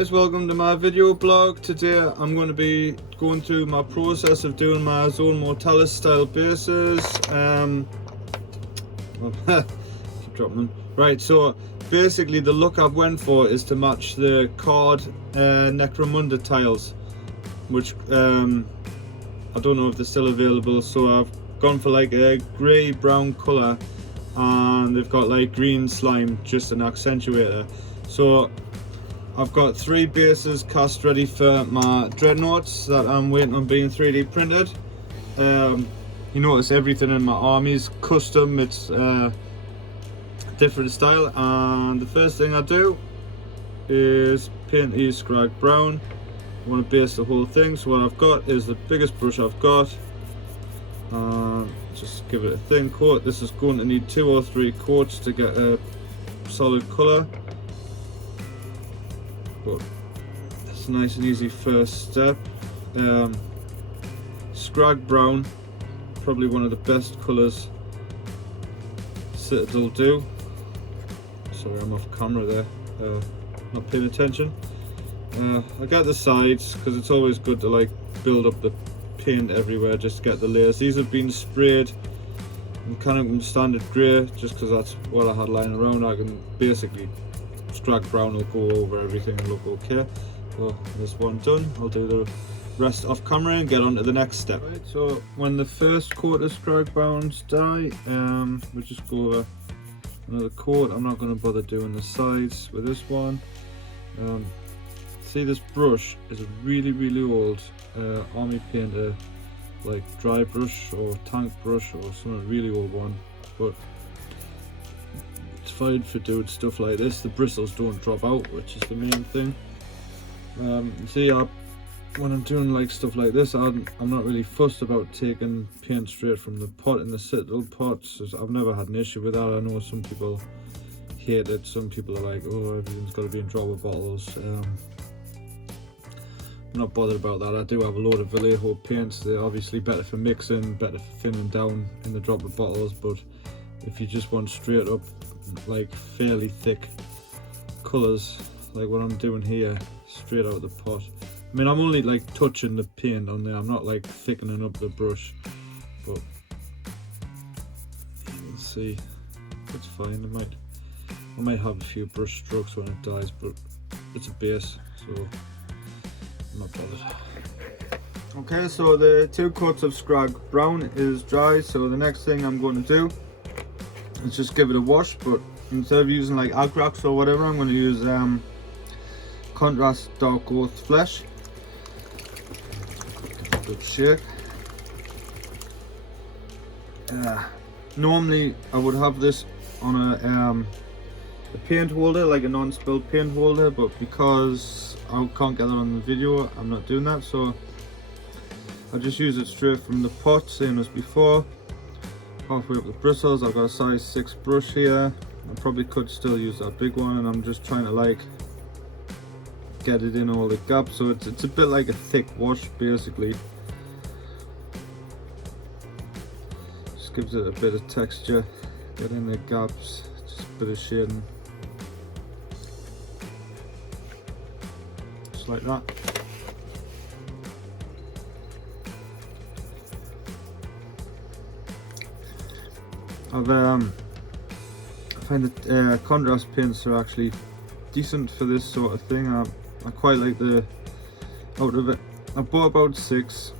guys, welcome to my video blog. Today I'm going to be going through my process of doing my zone mortalis style bases. Keep dropping them. Right, so basically the look I've went for is to match the card Necromunda tiles, which I don't know if they're still available, so I've gone for like a grey brown colour, and they've got like green slime, just an accentuator. So I've got 3 bases cast ready for my dreadnoughts that I'm waiting on being 3D printed. You notice everything in my army is custom, it's different style, and the first thing I do is paint these Skragg brown. I want to base the whole thing, so what I've got is the biggest brush I've got. Just give it a thin coat. This is going to need 2 or 3 coats to get a solid colour, but it's a nice and easy first step. Skragg brown, probably one of the best colours Citadel do. Sorry, I'm off camera there, not paying attention. I got the sides because it's always good to like build up the paint everywhere just to get the layers. These have been sprayed Mechanicum standard grey just because that's what I had lying around. I can basically Skragg brown will go over everything and look okay. So this one done, I'll do the rest off camera and get on to the next step. Right, so when the first coat of Skragg browns die, we'll just go over another coat. I'm not going to bother doing the sides with this one. See, this brush is a really old army painter, like Drybrush or tank brush or some really old one, but it's fine for doing stuff like this. The bristles don't drop out, which is the main thing. See, when I'm doing like stuff like this, I'm not really fussed about taking paint straight from the pot in the Citadel pots. I've never had an issue with that. I know some people hate it. Some people are like, oh, everything's got to be in dropper bottles. I'm not bothered about that. I do have a load of Vallejo paints. They're obviously better for mixing, better for thinning down in the dropper bottles, but if you just want straight up like fairly thick colours like what I'm doing here, straight out of the pot. I mean, I'm only like touching the paint on there, I'm not like thickening up the brush, but you'll see, it's fine. I might have a few brush strokes when it dies, but it's a base, so I'm not bothered. Okay, so the 2 coats of Skragg brown is dry, so the next thing I'm going to do is just give it a wash, but instead of using like Agrax or whatever, I'm going to use contrast darkoath flesh. Give it a good shake. Normally I would have this on a paint holder, like a non-spilled paint holder, but because I can't get that on the video, I'm not doing that, so I just use it straight from the pot, same as before. Halfway up the bristles. I've got a size 6 brush here. I probably could still use that big one, and I'm just trying to like get it in all the gaps, so it's a bit like a thick wash basically. Just gives it a bit of texture, get in the gaps, just a bit of shading. Just like that. I find that contrast paints are actually decent for this sort of thing. I quite like the out of it. I bought about 6.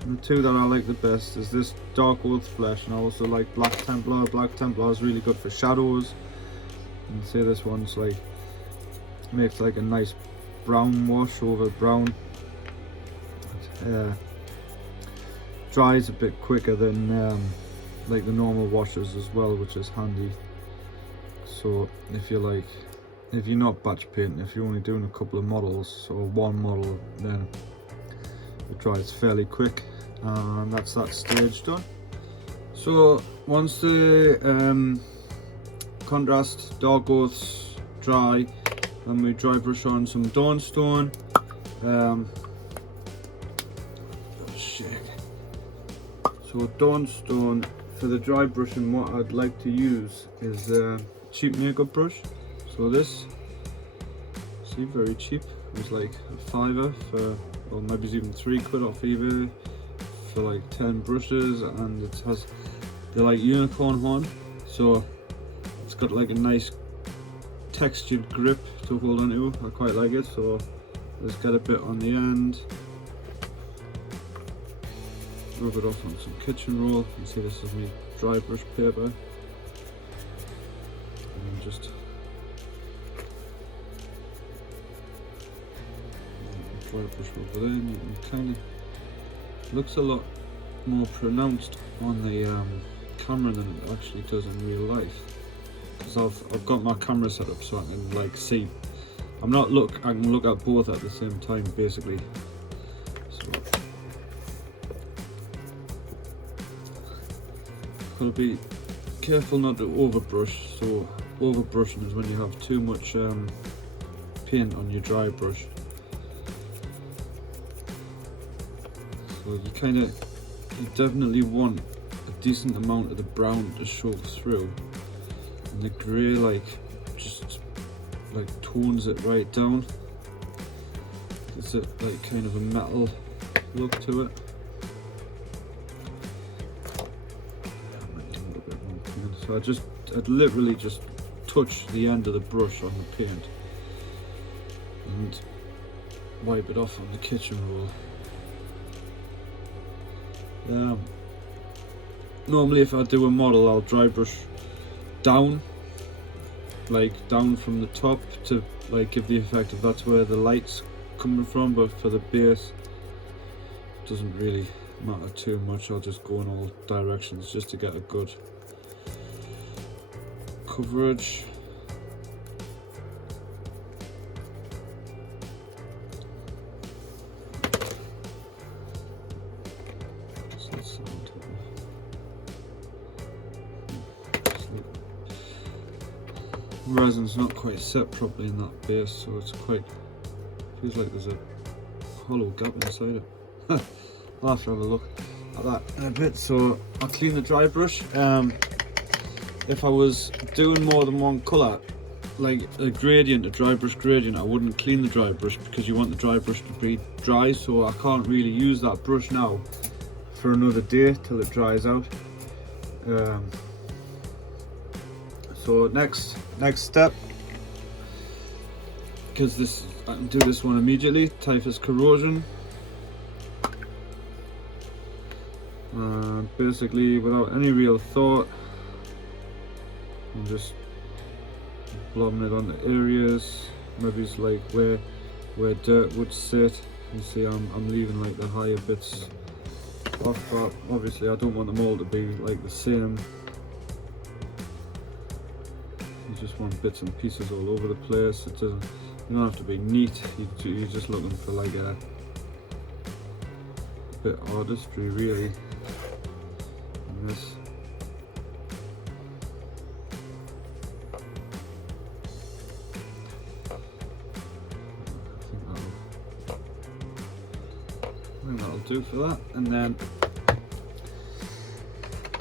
And the 2 that I like the best is this darkoath flesh, and I also like Black Templar. Black Templar is really good for shadows. And see, this one's like makes like a nice brown wash over brown. Dries a bit quicker than like the normal washes as well, which is handy. So if you're not batch painting, if you're only doing a couple of models or one model, then it dries fairly quick, and that's that stage done. So once the contrast darkoaths dry, then we dry brush on some Dawnstone. So Dawnstone, for the dry brushing, what I'd like to use is a cheap makeup brush. So this, actually very cheap. It was like a £5 for, or maybe even £3 off eBay for like 10 brushes, and it has the like unicorn horn, so it's got like a nice textured grip to hold onto. I quite like it, so let's get a bit on the end. Rub it off on some kitchen roll. You can see this is my dry brush paper. And then just dry brush over there. And you can kind of looks a lot more pronounced on the camera than it actually does in real life. Because I've got my camera set up so I can like see. I can look at both at the same time basically. So gotta be careful not to overbrush. So overbrushing is when you have too much paint on your dry brush. So you definitely want a decent amount of the brown to show through, and the grey like just like tones it right down. It's a like kind of a metal look to it. So I'd literally just touch the end of the brush on the paint and wipe it off on the kitchen roll. Normally if I do a model, I'll dry brush down, like down from the top to like give the effect of that's where the light's coming from, but for the base it doesn't really matter too much. I'll just go in all directions just to get a good coverage. Resin's not quite set properly in that base, so it's feels like there's a hollow gap inside it. I'll have to have a look at that in a bit. So I'll clean the dry brush. If I was doing more than one colour, like a dry brush gradient, I wouldn't clean the dry brush because you want the dry brush to be dry, so I can't really use that brush now for another day till it dries out. So next step, because I can do this one immediately, Typhus corrosion. Basically without any real thought, I'm just blobbing it onto areas, maybe it's like where dirt would sit. You see I'm leaving like the higher bits off, but obviously I don't want them all to be like the same. You just want bits and pieces all over the place. You don't have to be neat, you're just looking for like a bit of artistry really in this. I think that'll do for that, and then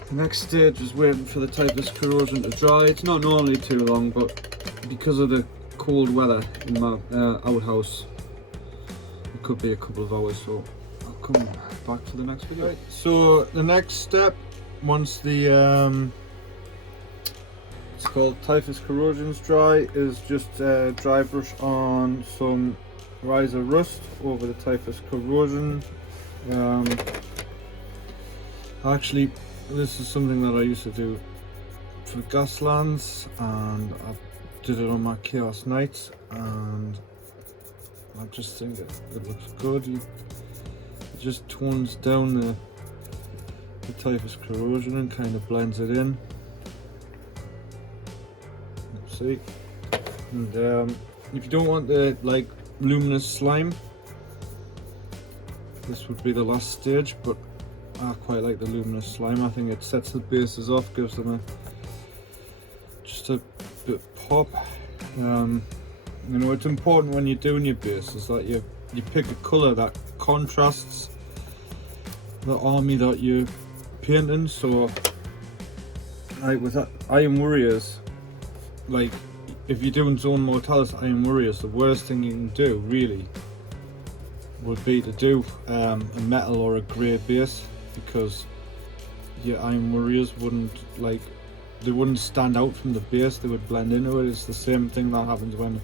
the next stage is waiting for the Typhus corrosion to dry. It's not normally too long, but because of the cold weather in my outhouse, it could be a couple of hours, so I'll come back for the next video. Right, so the next step, once the it's called Typhus corrosion's dry, is just dry brush on some Ryza rust over the Typhus corrosion. Actually, this is something that I used to do for Gaslands, and I did it on my Chaos Knights, and I just think it looks good. It just tones down the Typhus corrosion and kind of blends it in. Let's see. And if you don't want the like luminous slime, this would be the last stage, but I quite like the luminous slime. I think it sets the bases off, gives them just a bit of pop. You know, it's important when you're doing your bases that you pick a colour that contrasts the army that you're painting. So like with that Iron Warriors, like if you're doing zone mortalis iron warriors, the worst thing you can do really would be to do a metal or a grey base, because your iron warriors wouldn't they wouldn't stand out from the base, they would blend into it. It's the same thing that happens when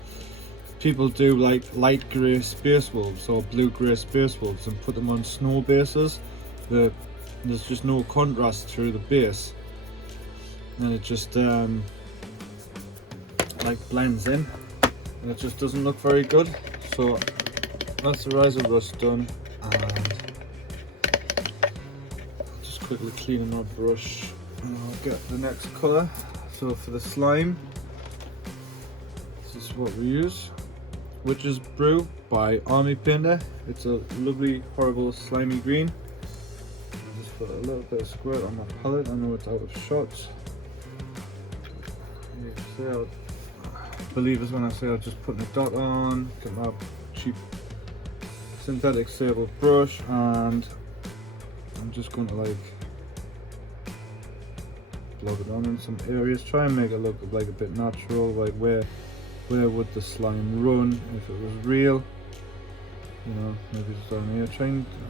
people do like light grey space wolves or blue grey space wolves and put them on snow bases. There's just no contrast through the base, and it just like blends in, and it just doesn't look very good. So that's the Ryza rust done, and just quickly cleaning my brush, and I'll get the next colour. So for the slime, this is what we use, Witch's Brew by Army Painter. It's a lovely, horrible, slimy green. I just put a little bit of squirt on my palette. I know it's out of shots. You can see how, believe us when I say I'm just putting a dot on, get my cheap synthetic sable brush, and I'm just going to like blob it on in some areas, try and make it look like a bit natural, like where would the slime run if it was real, you know, maybe just down here.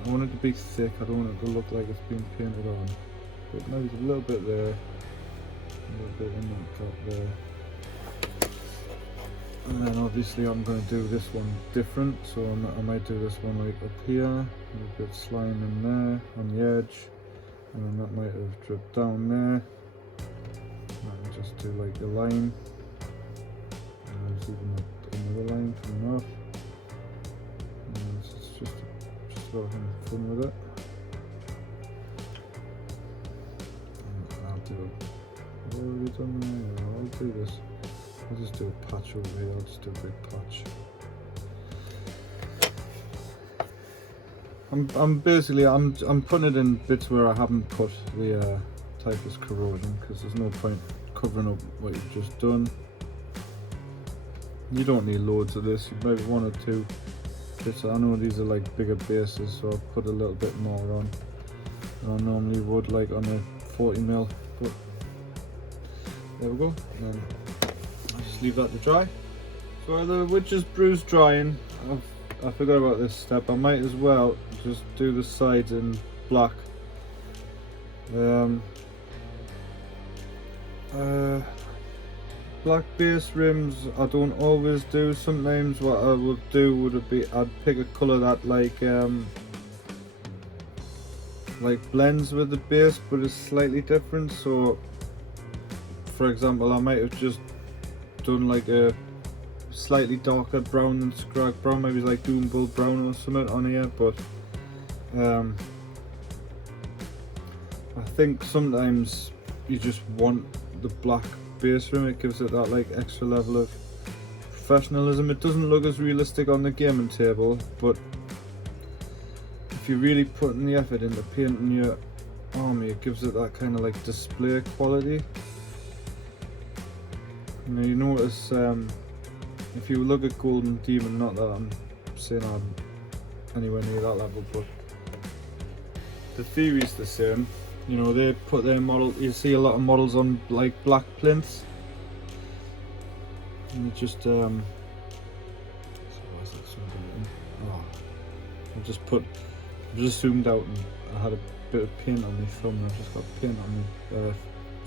I want it to be thick, I don't want it to look like it's been painted on, but maybe a little bit there, a little bit in that gap there. And then obviously I'm going to do this one different, so I might do this one like up here, a little bit slime in there on the edge, and then that might have dripped down there. I can just do like a line, and there's even another line coming off. And it's just about having fun with it. And I'll do it. What have we done there? I'll do this. I'll just do a patch over here, I'll just do a big patch. I'm putting it in bits where I haven't put the Typhus corrosion, because there's no point covering up what you've just done. You don't need loads of this, you maybe one or two bits. I know these are like bigger bases, so I'll put a little bit more on than I normally would, like on a 40mm, but there we go. And then I'll just leave that to dry. So while the Witch's Brew's drying, I forgot about this step. I might as well just do the sides in black. Black base rims I don't always do. Sometimes what I would do would be I'd pick a colour that like blends with the base but is slightly different. So for example, I might have just done like a slightly darker brown than Skragg brown, maybe like Doombull brown or something on here, but I think sometimes you just want the black base rim. It gives it that like extra level of professionalism. It doesn't look as realistic on the gaming table, but if you're really putting the effort into painting your army, it gives it that kind of like display quality. You notice if you look at Golden Demon, not that I'm saying I'm anywhere near that level, but the theory's the same. You know, they put their model, you see a lot of models on like black plinths, and you just I just zoomed out and I had a bit of paint on my thumb, and I've just got paint on my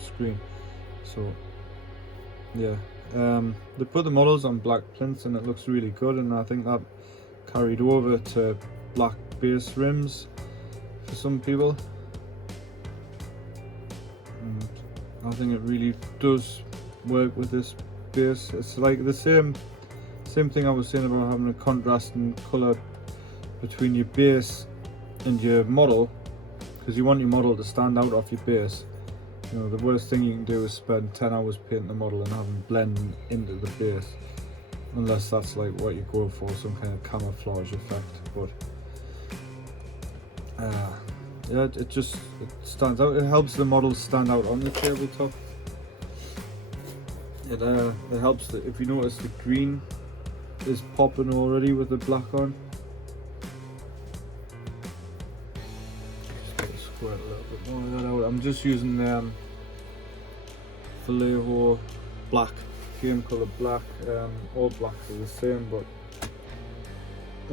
screen. So yeah, they put the models on black plinths and it looks really good, and I think that carried over to black base rims for some people. And I think it really does work with this base. It's like the same thing I was saying about having a contrast in colour between your base and your model, because you want your model to stand out off your base. You know, the worst thing you can do is spend 10 hours painting the model and have them blend into the base, unless that's like what you go for, some kind of camouflage effect. But yeah, it stands out. It helps the model stand out on the tabletop. It helps that if you notice the green is popping already with the black on. Just gotta squirt a little bit more of that out. I'm just using Vallejo black game colour black. All blacks are the same, but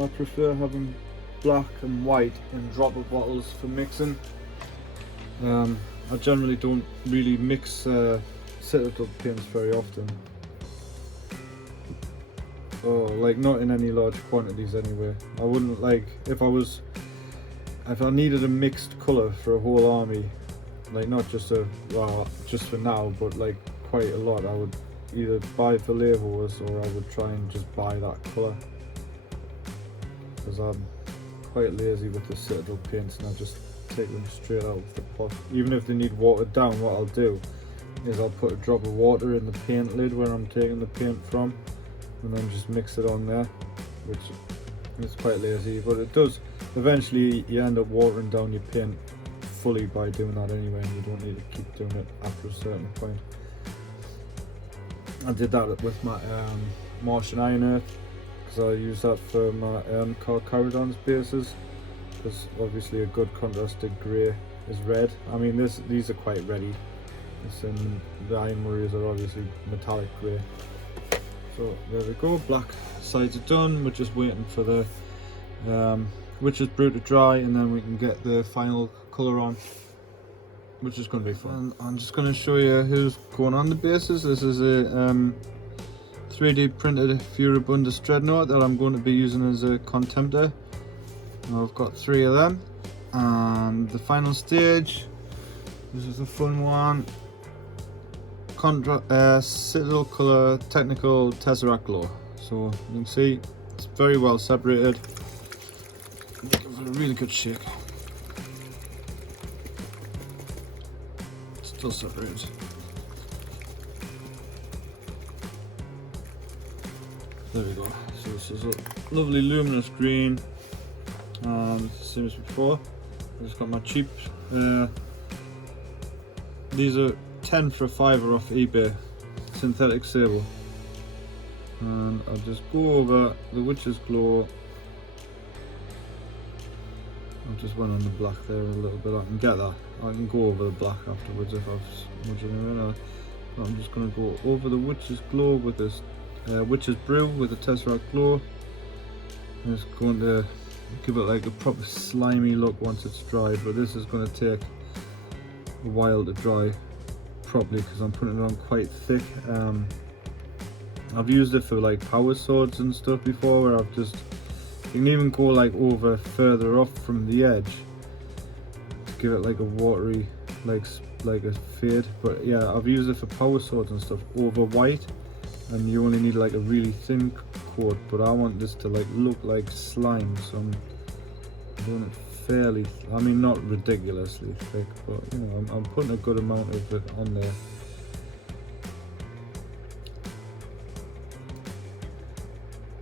I prefer having black and white in dropper bottles for mixing. I generally don't really mix citadel paints very often. Oh, like not in any large quantities anyway. I wouldn't, like, if I needed a mixed colour for a whole army, like not just just for now, but like quite a lot, I would either buy Vallejos or I would try and just buy that colour, because I'm quite lazy with the citadel paints and I just take them straight out of the pot. Even if they need watered down, what I'll do is I'll put a drop of water in the paint lid where I'm taking the paint from, and then just mix it on there, which is quite lazy, but it does. Eventually you end up watering down your paint fully by doing that anyway, and you don't need to keep doing it after a certain point. I did that with my Martian Iron Earth, because I use that for my Caradon's bases, because obviously a good contrasted grey is red. I mean these are quite ready. The Iron Warriors are obviously metallic grey. So there we go, black sides are done. We're just waiting for the Witch's Brew to dry, and then we can get the final colour on, which is going to be fun. And I'm just going to show you who's going on the bases. This is a 3D printed Furibundus Dreadnought that I'm going to be using as a Contemptor. I've got 3 of them, and the final stage, this is a fun one. Citadel colour technical Tesseract glow. So you can see it's very well separated. Give it a really good shake. It's still separated. There we go. So this is a lovely luminous green, and same as before. I just got my cheap. These are 10 for a $5 off eBay, synthetic sable, and I'll just go over the Witch's Glow. I just went on the black there a little bit. I can get that. I can go over the black afterwards if I've smudged it in. But I'm just going to go over the Witch's Glow with this Witch's Brew with the Tesseract Glow. And it's going to give it like a proper slimy look once it's dried, but this is going to take a while to dry properly because I'm putting it on quite thick. I've used it for like power swords and stuff before, where I've just, you can even go like over further off from the edge to give it like a watery, like a fade. But yeah, I've used it for power swords and stuff over white, and you only need like a really thin coat, but I want this to like look like slime, so I'm doing it fairly, I mean not ridiculously thick, but you know, I'm putting a good amount of it on there.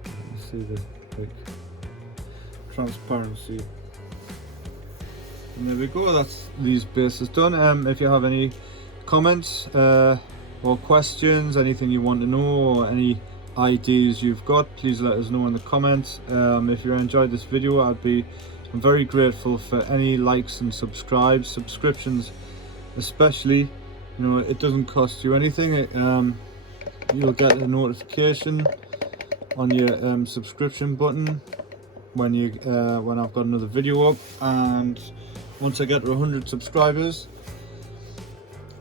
You see the like transparency, and there we go. That's these bases done. If you have any comments or questions, anything you want to know, or any ideas you've got, please let us know in the comments. If you enjoyed this video, I'm very grateful for any likes and subscriptions, especially. You know, it doesn't cost you anything. You'll get a notification on your subscription button when I've got another video up, and once I get to 100 subscribers,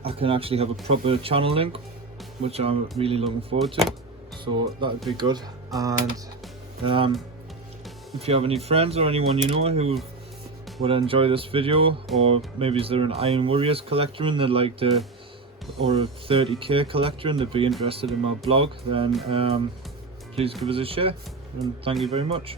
I can actually have a proper channel link, which I'm really looking forward to. So that would be good. And if you have any friends or anyone you know who would enjoy this video, or maybe is there an Iron Warriors collector and they'd like to, or a 30k collector and they'd be interested in my blog, then please give us a share, and thank you very much.